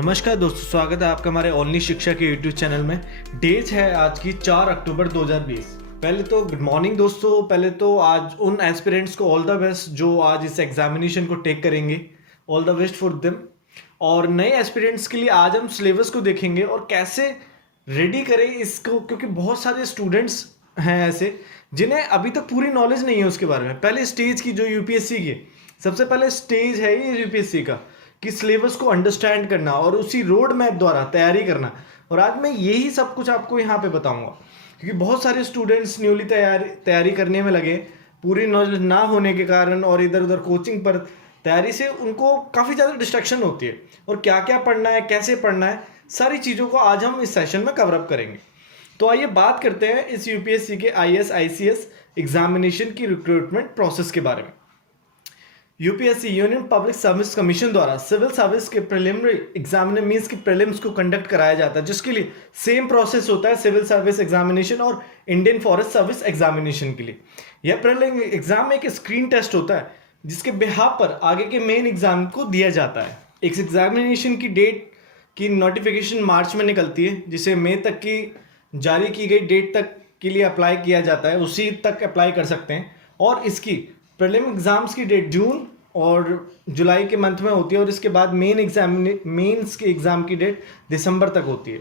नमस्कार दोस्तों, स्वागत है आपका हमारे ओनली शिक्षा के यूट्यूब चैनल में। डेट है आज की 4 अक्टूबर 2020। पहले तो गुड मॉर्निंग दोस्तों। पहले तो आज उन एस्पिरेंट्स को ऑल द बेस्ट जो आज इस एग्जामिनेशन को टेक करेंगे। All the best for them. और नए एस्पिरेंट्स के लिए आज हम सिलेबस को देखेंगे और कैसे रेडी करें इसको, क्योंकि बहुत सारे स्टूडेंट्स हैं ऐसे जिन्हें अभी तक पूरी नॉलेज नहीं है उसके बारे में। पहले स्टेज की जो यूपीएससी की सबसे पहले स्टेज है ये यूपीएससी का, कि सिलेबस को अंडरस्टैंड करना और उसी रोड मैप द्वारा तैयारी करना। और आज मैं यही सब कुछ आपको यहाँ पे बताऊंगा, क्योंकि बहुत सारे स्टूडेंट्स न्यूली तैयारी करने में लगे, पूरी नॉलेज ना होने के कारण और इधर उधर कोचिंग पर तैयारी से उनको काफ़ी ज़्यादा डिस्ट्रैक्शन होती है। और क्या क्या पढ़ना है, कैसे पढ़ना है, सारी चीज़ों को आज हम इस सेशन में कवर अप करेंगे। तो आइए बात करते हैं इस यूपीएससी के आईएएस आईसीएस एग्जामिनेशन की रिक्रूटमेंट प्रोसेस के बारे में। UPSC union public service commission द्वारा सिविल सर्विस के प्रिलिमिनरी एग्जामिनेशन मींस की प्रीलिम्स को कंडक्ट कराया जाता है, जिसके लिए सेम प्रोसेस होता है सिविल सर्विस एग्जामिनेशन और इंडियन फॉरेस्ट सर्विस एग्जामिनेशन के लिए। यह प्रीलिम एग्जाम में एक स्क्रीन टेस्ट होता है जिसके बिहाफ पर आगे के मेन एग्जाम को दिया जाता है। इस एग्जामिनेशन की डेट की नोटिफिकेशन मार्च में निकलती है, जिसे मई तक की जारी की गई डेट तक के लिए अप्लाई किया जाता है, उसी तक अप्लाई कर सकते हैं। और इसकी प्रीलिम एग्जाम्स की डेट जून और जुलाई के मंथ में होती है, और इसके बाद मेंस के एग्ज़ाम की डेट दिसंबर तक होती है।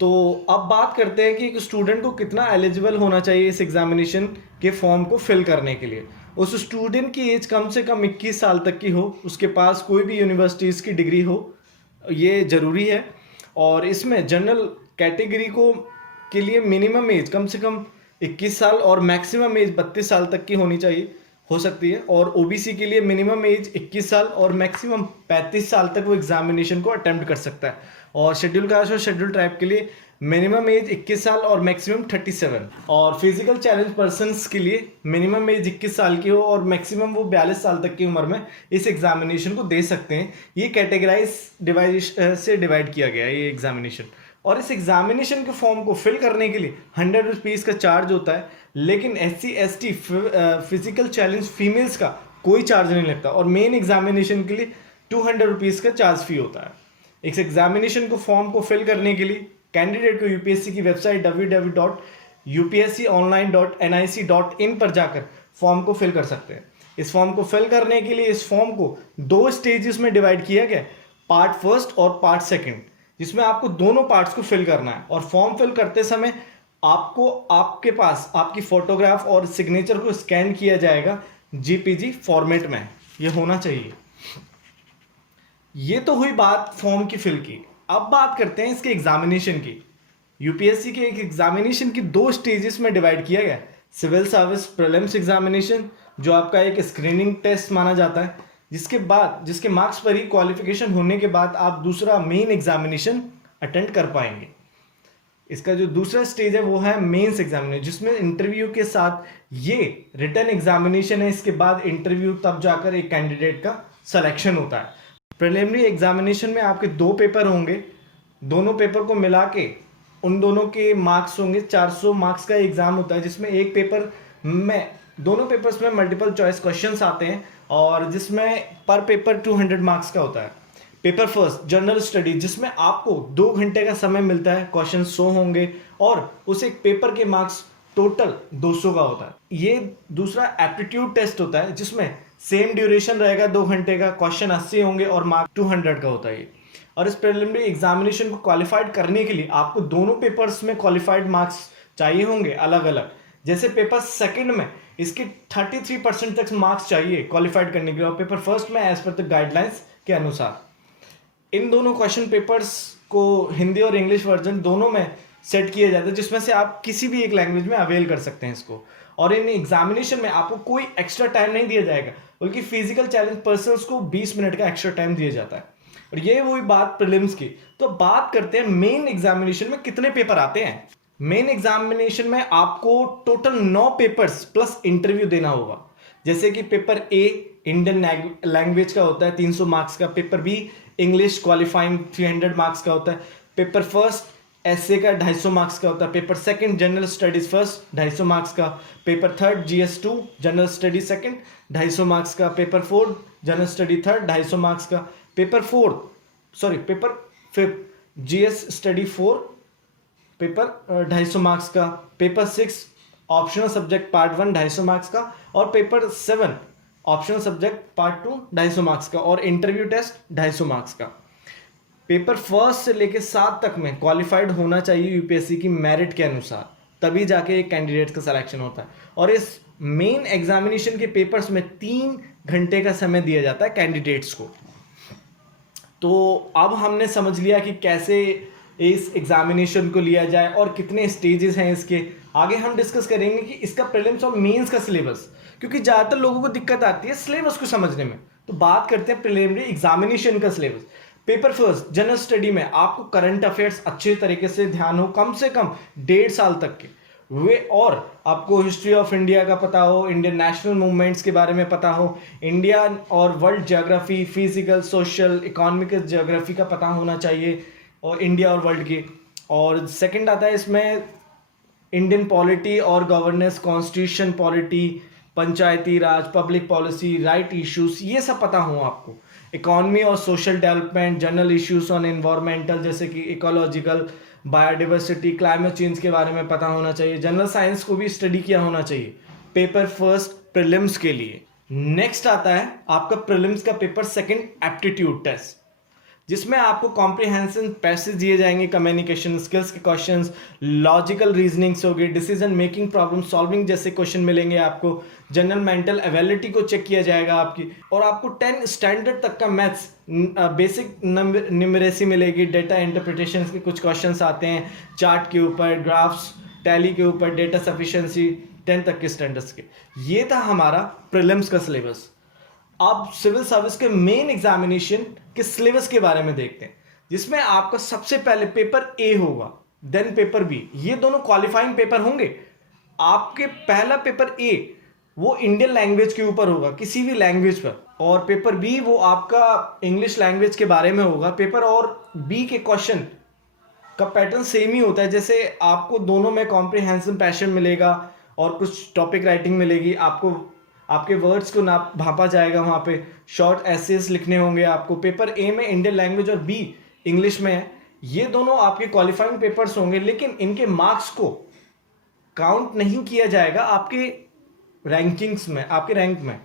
तो अब बात करते हैं कि एक स्टूडेंट को कितना एलिजिबल होना चाहिए इस एग्जामिनेशन के फॉर्म को फिल करने के लिए। उस स्टूडेंट की एज कम से कम 21 साल तक की हो, उसके पास कोई भी यूनिवर्सिटीज़ की डिग्री हो, ये ज़रूरी है। और इसमें जनरल कैटेगरी को के लिए मिनिमम एज कम से कम 21 साल और मैक्सिमम एज 32 साल तक की होनी चाहिए, हो सकती है। और ओबीसी के लिए मिनिमम एज 21 साल और मैक्सिमम 35 साल तक वो एग्जामिनेशन को अटेम्प्ट कर सकता है। और शेड्यूल कास्ट और शेड्यूल ट्राइब के लिए मिनिमम एज 21 साल और मैक्सिमम 37। और फिजिकल चैलेंज पर्सनस के लिए मिनिमम एज 21 साल की हो और मैक्सिमम वो 42 साल तक की उम्र में इस एग्जामिनेशन को दे सकते हैं। ये कैटेगराइज से डिवाइड किया गया है ये एग्जामिनेशन। और इस एग्जामिनेशन के फॉर्म को फिल करने के लिए 100 रुपीज़ का चार्ज होता है, लेकिन SC ST physical challenge females का कोई चार्ज नहीं लगता। और मेन एग्जामिनेशन के लिए 200 रुपीज़ का चार्ज फी होता है। इस एग्जामिनेशन को फॉर्म को फिल करने के लिए कैंडिडेट को यूपीएससी की वेबसाइट www.upsconline.nic.in पर जाकर फॉर्म को फिल कर सकते हैं। इस फॉर्म को फिल करने के लिए इस फॉर्म को 2 स्टेजेस में डिवाइड किया गया, पार्ट फर्स्ट और पार्ट सेकेंड, जिसमें आपको दोनों पार्ट्स को फिल करना है। और फॉर्म फिल करते समय आपको आपके पास आपकी फोटोग्राफ और सिग्नेचर को स्कैन किया जाएगा जीपीजी फॉर्मेट में, ये होना चाहिए। ये तो हुई बात फॉर्म की फिल की। अब बात करते हैं इसके एग्जामिनेशन की। यूपीएससी के एक एग्जामिनेशन की 2 स्टेजेस में डिवाइड किया गया। सिविल सर्विस प्रीलिम्स एग्जामिनेशन, जो आपका एक स्क्रीनिंग टेस्ट माना जाता है, जिसके मार्क्स पर ही क्वालिफिकेशन होने के बाद आप दूसरा मेन एग्जामिनेशन अटेंड कर पाएंगे। इसका जो दूसरा स्टेज है वो है मेंस एग्जामिनेशन, जिसमें इंटरव्यू के साथ ये रिटन एग्जामिनेशन है। इसके बाद इंटरव्यू, तब जाकर एक कैंडिडेट का सिलेक्शन होता है। प्रिलिमिनरी एग्जामिनेशन में आपके 2 पेपर होंगे, दोनों पेपर को मिला के उन दोनों के मार्क्स होंगे। 400 मार्क्स का एग्जाम होता है, जिसमें एक पेपर में दोनों पेपर्स में मल्टीपल चॉइस क्वेश्चंस आते हैं, और जिसमें पर पेपर 200 मार्क्स का होता है। पेपर फर्स्ट जनरल स्टडी, जिसमें आपको 2 घंटे का समय मिलता है, क्वेश्चन 100 होंगे और उस एक पेपर के मार्क्स टोटल 200 का होता है। ये दूसरा एप्टीट्यूड टेस्ट होता है, जिसमें सेम ड्यूरेशन रहेगा 2 घंटे का, क्वेश्चन 80 होंगे और मार्क्स 200 का होता है। और इस प्रीलिमिनरी एग्जामिनेशन को क्वालिफाइड करने के लिए आपको दोनों पेपर्स में क्वालिफाइड मार्क्स चाहिए होंगे अलग अलग। जैसे पेपर सेकंड में इसके 33% तक मार्क्स चाहिए क्वालिफाइड करने के लिए, और पेपर फर्स्ट में एज पर द गाइडलाइंस के अनुसार। इन दोनों क्वेश्चन पेपर्स को हिंदी और इंग्लिश वर्जन दोनों में सेट किया जाता है, जिसमें से आप किसी भी एक लैंग्वेज में अवेल कर सकते हैं इसको। और इन एग्जामिनेशन में आपको कोई एक्स्ट्रा टाइम नहीं दिया जाएगा, बल्कि फिजिकल चैलेंज पर्सन्स को 20 मिनट का एक्स्ट्रा टाइम दिया जाता है। और ये वही बात प्रीलिम्स की। तो बात करते हैं मेन एग्जामिनेशन में कितने पेपर आते हैं। मेन एग्जामिनेशन में आपको टोटल 9 पेपर्स प्लस इंटरव्यू देना होगा। जैसे कि पेपर ए इंडियन लैंग्वेज का होता है 300 मार्क्स का, paper B English qualifying 300 marks का होता है, पेपर फर्स्ट एसए का 250 मार्क्स का होता है, paper second general studies first 250 marks का, paper third GS2 general study second 250 marks का, paper fourth general study third 250 marks का, paper fourth sorry paper 5 GS study 4 paper 250 marks का, paper 6 optional subject part 1 250 marks का, और paper 7 optional subject part 2 250 marks का, और interview test 250 marks का। Paper first से लेके 7 तक में क्वालिफाइड होना चाहिए यूपीएससी की मेरिट के अनुसार, तभी जाके एक कैंडिडेट का सिलेक्शन होता है। और इस मेन एग्जामिनेशन के पेपर्स में 3 घंटे का समय दिया जाता है कैंडिडेट्स को। तो अब हमने समझ लिया कि कैसे इस एग्जामिनेशन को लिया जाए और कितने स्टेजेस हैं इसके। आगे हम डिस्कस करेंगे कि इसका प्रीलिम्स और मेंस का सिलेबस, क्योंकि ज़्यादातर लोगों को दिक्कत आती है सिलेबस को समझने में। तो बात करते हैं प्रीलिमिनरी एग्जामिनेशन का syllabus. Paper first general study में आपको करंट अफेयर्स अच्छे तरीके से ध्यान हो, कम से कम 1.5 साल तक के वे, और आपको हिस्ट्री ऑफ इंडिया का पता हो, इंडियन नेशनल मूवमेंट्स के बारे में पता हो, इंडिया और world geography, physical, social, economic geography का पता होना चाहिए, और इंडिया और वर्ल्ड की। और सेकंड आता है इसमें इंडियन पॉलिटी और गवर्नेंस, कॉन्स्टिट्यूशन पॉलिटी, पंचायती राज, पब्लिक पॉलिसी, राइट इश्यूज, ये सब पता हो आपको। इकोनॉमी और social development, general issues on environmental जैसे कि इकोलॉजिकल, बायोडाइवर्सिटी, क्लाइमेट चेंज के बारे में पता होना चाहिए। जनरल साइंस को भी स्टडी किया होना चाहिए पेपर फर्स्ट प्रीलिम्स के लिए। नेक्स्ट आता है आपका प्रीलिम्स का पेपर सेकंड एप्टीट्यूड टेस्ट, जिसमें आपको कॉम्प्रिहेंशन पैसेज दिए जाएंगे, कम्युनिकेशन स्किल्स के क्वेश्चंस, लॉजिकल रीजनिंग्स होगी, डिसीजन मेकिंग, प्रॉब्लम सॉल्विंग जैसे क्वेश्चन मिलेंगे आपको। जनरल मेंटल एबिलिटी को चेक किया जाएगा आपकी, और आपको 10 स्टैंडर्ड तक का मैथ्स, बेसिक न्यूमरेसी मिलेगी, डेटा इंटरप्रिटेशन के कुछ क्वेश्चंस आते हैं, चार्ट के ऊपर, ग्राफ्स, टैली के ऊपर, डेटा सफिशिएंसी 10 तक के स्टैंडर्ड्स के। ये था हमारा प्रीलिम्स का सिलेबस। अब सिविल सर्विस के मेन एग्जामिनेशन के सिलेबस के बारे में देखते हैं, जिसमें आपका सबसे पहले पेपर ए होगा, देन पेपर बी। ये दोनों क्वालिफाइंग पेपर होंगे। आपके पहला पेपर ए वो इंडियन लैंग्वेज के ऊपर होगा, किसी भी लैंग्वेज पर, और पेपर बी वो आपका इंग्लिश लैंग्वेज के बारे में होगा। पेपर और बी के क्वेश्चन का पैटर्न सेम ही होता है, जैसे आपको दोनों में कॉम्प्रिहेंशन पैशन मिलेगा और कुछ टॉपिक राइटिंग मिलेगी। आपको आपके वर्ड्स को ना भापा जाएगा, वहाँ पे शॉर्ट एसेस लिखने होंगे आपको। पेपर ए में इंडियन लैंग्वेज और बी इंग्लिश में है। ये दोनों आपके क्वालिफाइंग पेपर्स होंगे, लेकिन इनके मार्क्स को काउंट नहीं किया जाएगा आपके रैंकिंग्स में, आपके रैंक में।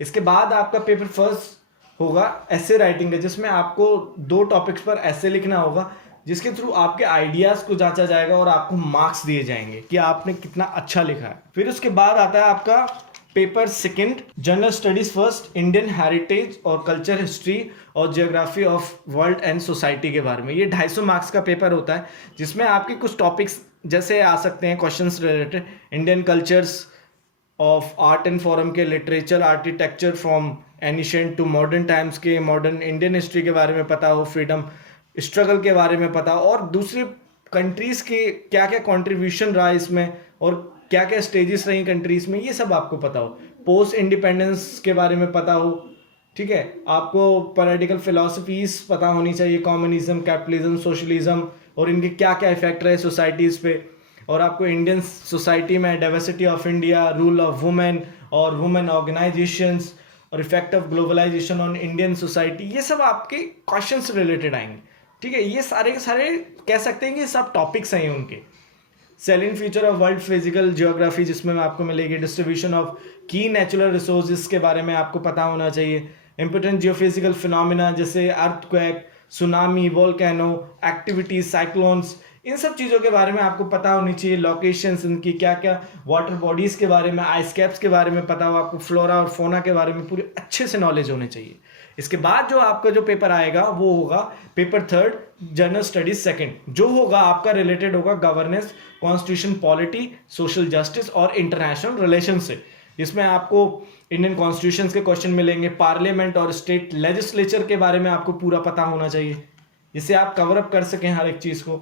इसके बाद आपका पेपर फर्स्ट होगा एसे राइटिंग का, जिसमें आपको 2 टॉपिक्स पर एसे लिखना होगा, जिसके थ्रू आपके आइडियाज़ को जांचा जाएगा और आपको मार्क्स दिए जाएंगे कि आपने कितना अच्छा लिखा है। फिर उसके बाद आता है आपका paper second general studies first, Indian heritage और कल्चर, हिस्ट्री और geography of world and society के बारे में। ये 250 मार्क्स का पेपर होता है, जिसमें आपके कुछ टॉपिक्स जैसे आ सकते हैं questions related Indian cultures of art and form के, literature, architecture from ancient to modern times के, मॉडर्न इंडियन हिस्ट्री के बारे में पता हो, फ्रीडम स्ट्रगल के बारे में पता हो, और दूसरी कंट्रीज़ के क्या क्या कॉन्ट्रीब्यूशन रहा इसमें और क्या क्या स्टेजेस रही कंट्रीज़ में, ये सब आपको पता हो। पोस्ट इंडिपेंडेंस के बारे में पता हो, ठीक है। आपको पॉलिटिकल फिलॉसफीज पता होनी चाहिए, कम्युनिज्म, कैपिटलिज्म, सोशलिज्म, और इनके क्या क्या इफेक्ट रहे सोसाइटीज़ पे। और आपको इंडियन सोसाइटी में diversity of India, rule of women और वुमेन ऑर्गेनाइजेशंस, और effect of globalisation on Indian society, ये सब आपके क्वेश्चन से रिलेटेड आएंगे, ठीक है। ये सारे के सारे कह सकते हैं कि सब टॉपिक्स हैं उनके। Salient feature of world physical geography, जिसमें आपको मिलेगी डिस्ट्रीब्यूशन ऑफ की नेचुरल रिसोर्सेज के बारे में आपको पता होना चाहिए। इंपोर्टेंट जियोफिजिकल फिनोमिना जैसे earthquake, tsunami, volcano activities, cyclones, इन सब चीज़ों के बारे में आपको पता होनी चाहिए। लोकेशंस, इनकी क्या क्या, वाटर बॉडीज़ के बारे में, आइस कैप्स के बारे में पता हो आपको, फ्लोरा और फोना के बारे में पूरे अच्छे से नॉलेज होने चाहिए। इसके बाद जो आपका जो पेपर आएगा वो होगा paper third general studies second, जो होगा आपका रिलेटेड होगा governance, constitution, polity, social justice और इंटरनेशनल रिलेशन से। इसमें आपको इंडियन कॉन्स्टिट्यूशन के क्वेश्चन मिलेंगे, पार्लियामेंट और स्टेट लेजिस्लेचर के बारे में आपको पूरा पता होना चाहिए, जिससे आप कवर अप कर सकें हर एक चीज़ को।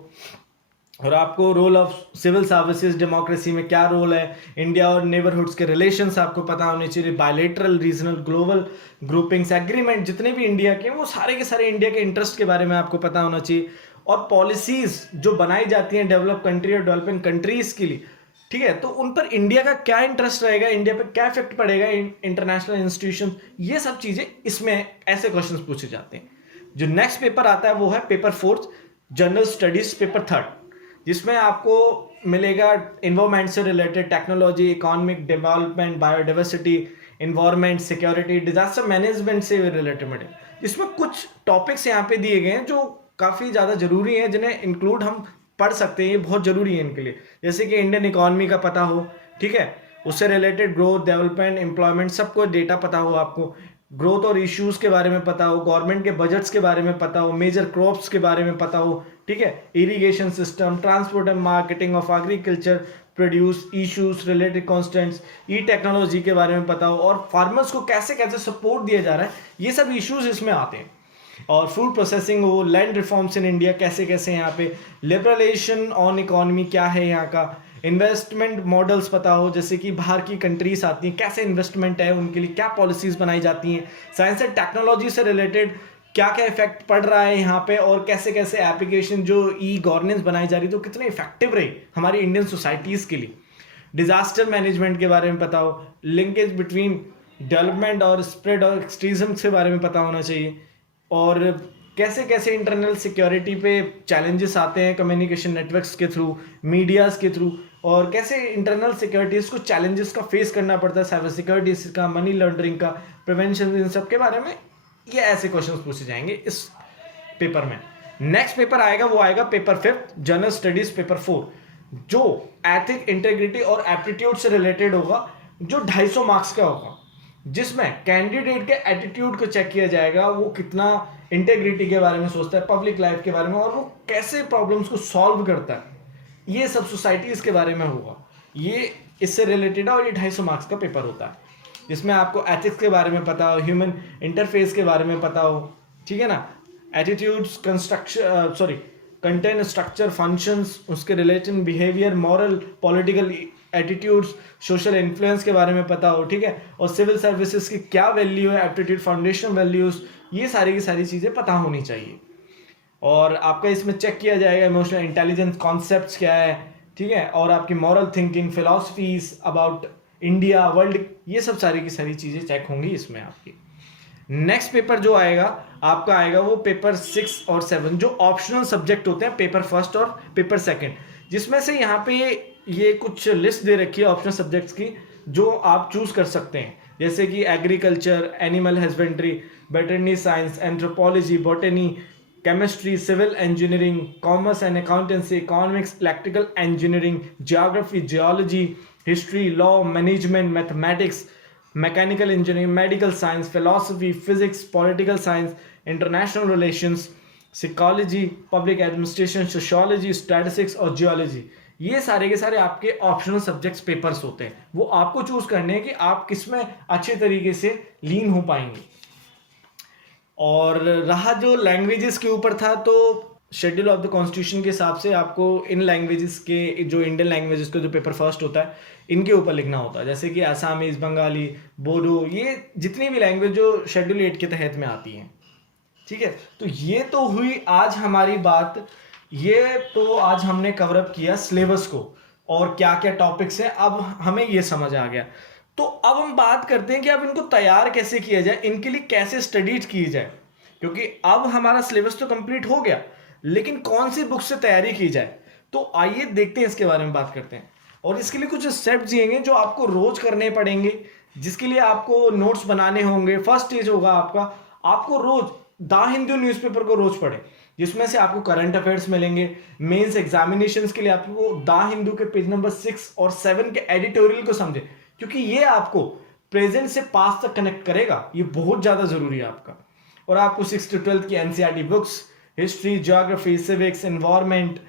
और आपको role of civil services democracy में क्या रोल है, इंडिया और नेबरहुड्स के रिलेशंस आपको पता होने चाहिए, bilateral, regional, global groupings, agreement जितने भी इंडिया के वो सारे के सारे इंडिया के इंटरेस्ट के बारे में आपको पता होना चाहिए। और पॉलिसीज़ जो बनाई जाती हैं डेवलप कंट्री और डेवलपिंग कंट्रीज़ के लिए, ठीक है, तो उन पर इंडिया का क्या इंटरेस्ट रहेगा, इंडिया पर क्या इफेक्ट पड़ेगा, इंटरनेशनल इंस्टीट्यूशन, ये सब चीज़ें इसमें ऐसे क्वेश्चन पूछे जाते हैं। जो नेक्स्ट पेपर आता है वो है paper fourth, general studies paper third, जिसमें आपको मिलेगा इन्वायरमेंट से related, technology, economic development, biodiversity, environment, security, disaster management से रिलेटेड मिलेगा। इसमें कुछ टॉपिक्स यहाँ पे दिए गए हैं जो काफ़ी ज़्यादा ज़रूरी हैं, जिन्हें इंक्लूड हम पढ़ सकते हैं, ये बहुत ज़रूरी है इनके लिए। जैसे कि इंडियन इकोनॉमी का पता हो, ठीक है, उससे रिलेटेड ग्रोथ, डेवलपमेंट, एम्प्लॉयमेंट, सबको डेटा पता हो आपको, ग्रोथ और इश्यूज के बारे में पता हो, गवर्नमेंट के बजट्स के बारे में पता हो, मेजर क्रॉप्स के बारे में पता हो, ठीक है, irrigation system, transport and marketing of agriculture produce, issues related constants, E technology के बारे में पता हो, और फार्मर्स को कैसे कैसे सपोर्ट दिया जा रहा है, ये सब इश्यूज इसमें आते हैं। और फूड प्रोसेसिंग हो, लैंड रिफॉर्म्स इन इंडिया कैसे कैसे यहाँ पे, लिबरलाइजेशन ऑन इकोनॉमी क्या है यहाँ का, इन्वेस्टमेंट मॉडल्स पता हो, जैसे कि बाहर की कंट्रीज आती हैं कैसे इन्वेस्टमेंट है, उनके लिए क्या पॉलिसीज बनाई जाती हैं, साइंस एंड टेक्नोलॉजी से रिलेटेड क्या क्या इफेक्ट पड़ रहा है यहाँ पे, और कैसे कैसे एप्लीकेशन जो ई गवर्नेंस बनाई जा रही है तो कितने इफेक्टिव रही हमारी इंडियन सोसाइटीज़ के लिए। डिजास्टर मैनेजमेंट के बारे में पता हो, लिंकेज बिटवीन डेवलपमेंट और स्प्रेड और एक्सट्रीज्म के बारे में पता होना चाहिए, और कैसे कैसे इंटरनल सिक्योरिटी पे चैलेंजेस आते हैं कम्युनिकेशन नेटवर्क्स के थ्रू, मीडियाज़ के थ्रू, और कैसे इंटरनल सिक्योरिटीज़ को चैलेंजेस का फेस करना पड़ता है, साइबर सिक्योरिटी का, मनी लॉन्ड्रिंग का, प्रिवेंशन, इन सब के बारे में ये ऐसे क्वेश्चंस पूछे जाएंगे इस पेपर में। नेक्स्ट पेपर आएगा वो आएगा paper fifth, general studies paper 4, जो एथिक, इंटेग्रिटी और एप्टीट्यूड से रिलेटेड होगा, जो 250 मार्क्स का होगा, जिसमें कैंडिडेट के एटीट्यूड को चेक किया जाएगा, वो कितना इंटेग्रिटी के बारे में सोचता है, पब्लिक लाइफ के बारे में, और वो कैसे प्रॉब्लम्स को सॉल्व करता है, ये सब सोसाइटीज के बारे में होगा। ये इससे रिलेटेड है और ये 250 मार्क्स का पेपर होता है, जिसमें आपको एथिक्स के बारे में पता हो, ह्यूमन इंटरफेस के बारे में पता हो, ठीक है ना, एटीट्यूड्स, कंटेंट, स्ट्रक्चर, फंक्शंस, उसके related behaviour, moral, political attitudes, social influence के बारे में पता हो, ठीक है, और सिविल सर्विसेज की क्या वैल्यू है, एप्टीट्यूड, फाउंडेशन वैल्यूज, ये सारी की सारी चीज़ें पता होनी चाहिए। और आपका इसमें चेक किया जाएगा इमोशनल इंटेलिजेंस कॉन्सेप्ट्स क्या है, ठीक है, और आपकी moral thinking, philosophies about India, world, ये सब सारी की सारी चीज़ें चेक होंगी इसमें आपकी। नेक्स्ट पेपर जो आएगा आपका आएगा वो पेपर 6 और 7, जो ऑप्शनल सब्जेक्ट होते हैं, पेपर फर्स्ट और पेपर सेकंड, जिसमें से यहाँ पे ये कुछ लिस्ट दे रखी है ऑप्शनल सब्जेक्ट्स की, जो आप चूज कर सकते हैं, जैसे कि agriculture, animal husbandry, veterinary science, anthropology, botany, chemistry, civil engineering, commerce and accountancy, economics, electrical engineering, geography, geology, history, law, management, mathematics, mechanical engineering, medical science, philosophy, physics, political science, international relations, psychology, public administration, sociology, statistics और geology, ये सारे के सारे आपके optional subjects papers होते हैं। वो आपको चूज करने हैं कि आप किसमें अच्छे तरीके से लीन हो पाएंगे। और रहा जो लैंग्वेजेस के ऊपर था, तो शेड्यूल ऑफ द कॉन्स्टिट्यूशन के हिसाब से आपको इन लैंग्वेजेस के, जो इंडियन लैंग्वेजेस का जो पेपर फर्स्ट होता है, इनके ऊपर लिखना होता है, जैसे कि आसामीज, बंगाली, बोडो, ये जितनी भी लैंग्वेज जो शेड्यूल 8 के तहत में आती हैं, ठीक है। तो ये तो हुई आज हमारी बात, ये तो आज हमने कवर अप किया सिलेबस को और क्या क्या टॉपिक्स हैं, अब हमें ये समझ आ गया। तो अब हम बात करते हैं कि अब इनको तैयार कैसे किया जाए, इनके लिए कैसे स्टडीज की जाए, क्योंकि अब हमारा सिलेबस तो कंप्लीट हो गया, लेकिन कौन सी बुक से तैयारी की जाए, तो आइए देखते हैं, इसके बारे में बात करते हैं। और इसके लिए कुछ स्टेप्स दिए जो आपको रोज करने पड़ेंगे, जिसके लिए आपको नोट्स बनाने होंगे। फर्स्ट स्टेज होगा आपको रोज द हिंदू न्यूज़पेपर को रोज पढ़े, जिसमें से आपको करंट अफेयर्स मिलेंगे। मेंस एग्जामिनेशंस के लिए आपको द हिंदू के पेज नंबर 6 और 7 के एडिटोरियल को समझे, क्योंकि ये आपको प्रेजेंट से पास्ट तक कनेक्ट करेगा, ये बहुत ज्यादा जरूरी है आपका। और आपको 6 से 12 की NCERT books, history, geography, civics, environment,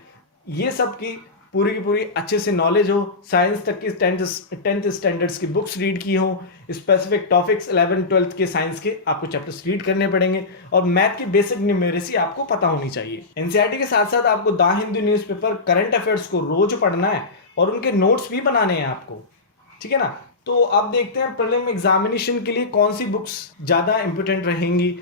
ये सब की पूरी अच्छे से नॉलेज हो। साइंस तक की 10th स्टैंडर्ड्स की बुक्स रीड की हो। स्पेसिफिक टॉपिक्स 11th 12th के साइंस के आपको चैप्टर्स रीड करने पड़ेंगे। और मैथ की बेसिक न्यूमेरेसी आपको पता होनी चाहिए। एनसीईआरटी के साथ साथ आपको the Hindu newspaper, current affairs को रोज पढ़ना है और उनके नोट्स भी बनाने हैं आपको, ठीक है ना। तो अब देखते हैं प्रीलिम एग्जामिनेशन के लिए कौन सी बुक्स ज़्यादा इंपॉर्टेंट रहेंगी।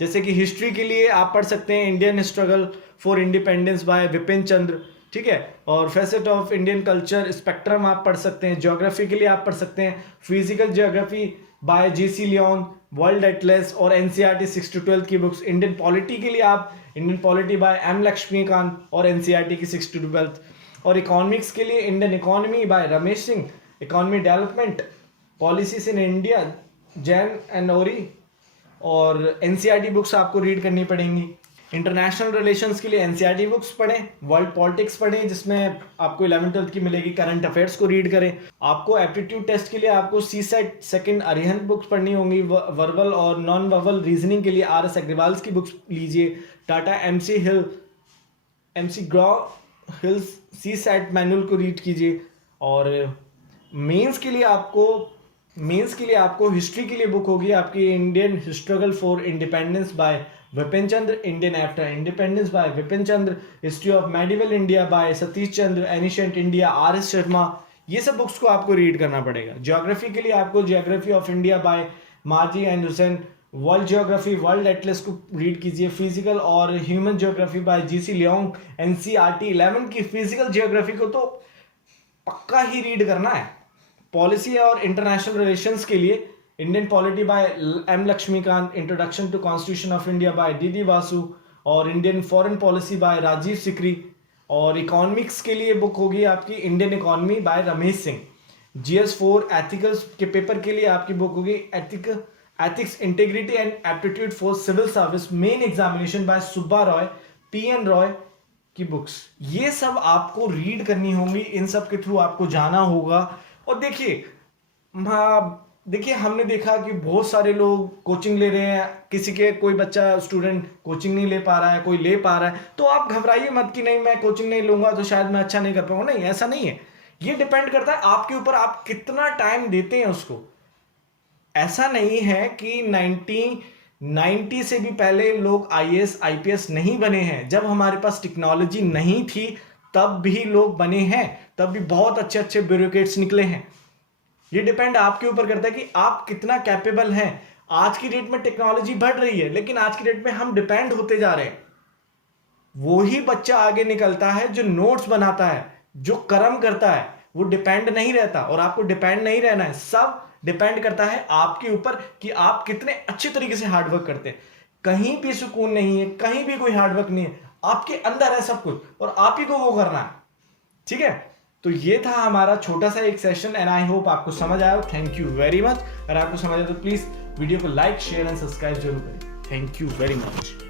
जैसे कि हिस्ट्री के लिए आप पढ़ सकते हैं Indian struggle for independence by Bipan Chandra, ठीक है। और facet of Indian culture spectrum आप पढ़ सकते हैं। ज्योग्राफी के लिए आप पढ़ सकते हैं physical geography by G C. Leong, world atlas और एनसीईआरटी 6 to 12 की बुक्स। इंडियन पॉलिटी के लिए आप Indian polity by M Laxmikanth और एनसीईआरटी की 6 to 12। और इकोनॉमिक्स के लिए Indian economy by Ramesh Singh, economy development policies in India Jain and ओरी। और एनसीईआरटी बुक्स आपको रीड करनी पड़ेंगी। इंटरनेशनल रिलेशंस के लिए एनसीईआरटी बुक्स पढ़ें, वर्ल्ड पॉलिटिक्स पढ़ें जिसमें आपको 11th-12th की मिलेगी, करंट अफेयर्स को रीड करें। आपको एप्टीट्यूड टेस्ट के लिए आपको सीसेट सेकंड अरिहंत बुक्स पढ़नी होंगी। वर्बल और नॉन वर्बल रीजनिंग के लिए आर एस अग्रवाल की बुक्स लीजिए। Tata MC grand hills CSAT manual को रीड कीजिए। और मेंस के लिए आपको हिस्ट्री के लिए बुक होगी आपकी Indian struggle for independence by Bipan Chandra, Indian after independence by Bipan Chandra, history of medieval India by Satish Chandra, ancient India R S Sharma. ये सब बुक्स को आपको रीड करना पड़ेगा। ज्योग्राफी के लिए आपको geography of India bye मार्जी and Hussain, world geography world Atlas को रीड कीजिए। फिजिकल और human geography bye GC Leong, NCERT 11 की फिजिकल ज्योग्राफी को तो पक्का ही रीड करना है। पॉलिसी और इंटरनेशनल रिलेशंस के लिए Indian polity by M Laxmikanth, introduction to constitution of India by D Basu और Indian foreign policy by Rajiv Sikri. और इकोनॉमिक्स के लिए बुक होगी आपकी Indian economy by Ramesh Singh. GS4 ethicals के पेपर के लिए आपकी बुक होगी ethics integrity and aptitude for civil service main examination by Subba Roy, PN Roy की बुक्स। ये सब आपको रीड करनी होंगी, इन सब के थ्रू आपको जाना होगा। और देखिए हमने देखा कि बहुत सारे लोग कोचिंग ले रहे हैं, किसी के कोई बच्चा स्टूडेंट कोचिंग नहीं ले पा रहा है, कोई ले पा रहा है, तो आप घबराइए मत कि नहीं मैं कोचिंग नहीं लूंगा तो शायद मैं अच्छा नहीं कर पाऊंगा। नहीं, ऐसा नहीं है। ये डिपेंड करता है आपके ऊपर, आप कितना टाइम देते हैं उसको। ऐसा नहीं है कि 1990 से भी पहले लोग IAS IPS नहीं बने हैं। जब हमारे पास टेक्नोलॉजी नहीं थी तब भी लोग बने हैं, तब भी बहुत अच्छे अच्छे ब्यूरोक्रेट्स निकले हैं। ये डिपेंड आपके ऊपर करता है कि आप कितना कैपेबल हैं। आज की डेट में टेक्नोलॉजी बढ़ रही है लेकिन आज की डेट में हम डिपेंड होते जा रहे हैं। वही बच्चा आगे निकलता है जो नोट्स बनाता है, जो कर्म करता है, वो डिपेंड नहीं रहता। और आपको डिपेंड नहीं रहना है, सब डिपेंड करता है आपके ऊपर कि आप कितने अच्छे तरीके से हार्डवर्क करते हैं। कहीं भी सुकून नहीं है, कहीं भी कोई हार्डवर्क नहीं है, आपके अंदर है सब कुछ और आप ही को वो करना है। ठीक है, तो ये था हमारा छोटा सा एक सेशन एंड आई होप आपको समझ आया। Thank you very much. अगर आपको समझ आया तो प्लीज वीडियो को लाइक शेयर एंड सब्सक्राइब जरूर करें। Thank you very much.